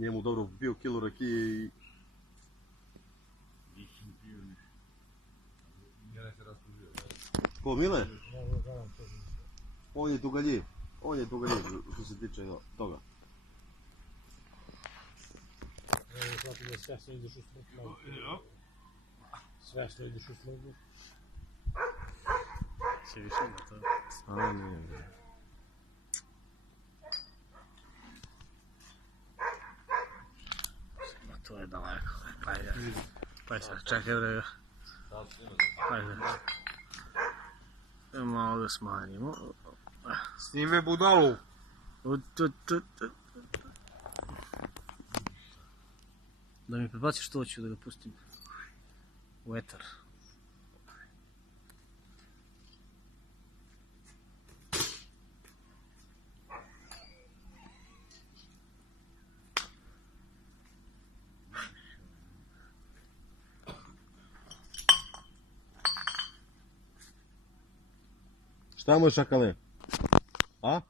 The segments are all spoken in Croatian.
Nije mu dobro bio kilo rakije i... Nisam pio ništa. Mile se rastužio. Ko, Mile? Da, On je tugaljiv. On je tugaljiv što se tiče toga. Zato da svesno ideš u službu. Svesno ideš u službu. Se više na to. A, nije. Ma to je daleko. Pa sad, čekaj bre. Ajde. Malo ga smanjimo. Snime budalu. Da mi prebaciš to, ću da ga pustim u etar. Šta mu je šakale? A?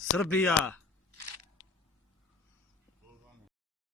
Srbija!